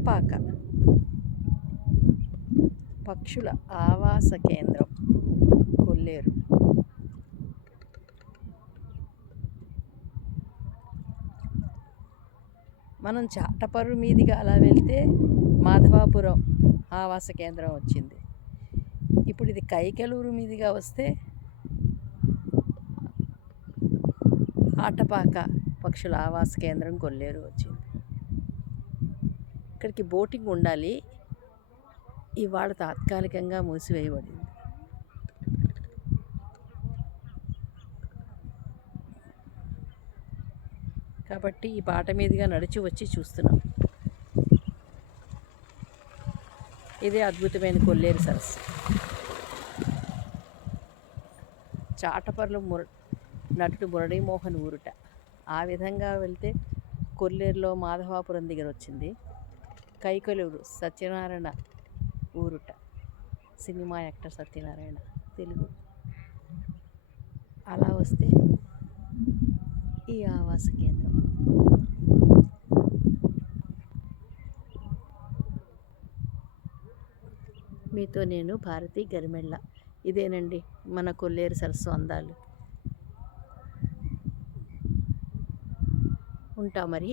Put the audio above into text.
అటపాక పక్షుల ఆవాస కేంద్రం కొల్లేరు. మనం చాటపర్రు మీదుగా అలా వెళ్తే మాధవాపురం ఆవాస కేంద్రం వచ్చింది. ఇప్పుడు ఇది కైకలూరు మీదుగా వస్తే ఆటపాక పక్షుల ఆవాస కేంద్రం కొల్లేరు వచ్చింది. ఇక్కడికి బోటింగ్ ఉండాలి, ఇవాళ తాత్కాలికంగా మూసివేయబడింది. కాబట్టి ఈ బాట మీదుగా నడిచి వచ్చి చూస్తున్నాం. ఇదే అద్భుతమైన కొల్లేరు సరస్సు. చాటపర్రు నటుడు మురళీమోహన్ ఊరుట. ఆ విధంగా వెళ్తే కొల్లేరులో మాధవాపురం దగ్గర వచ్చింది. కైకలూరు సత్యనారాయణ ఊరుట, సినిమా యాక్టర్ సత్యనారాయణ తెలుగు. అలా వస్తే ఈ ఆవాస కేంద్రం. మీతో నేను భారతి గరిమెళ్ళ. ఇదేనండి మన కొల్లేరు సరస్సు అందాలు. ఉంటా మరి.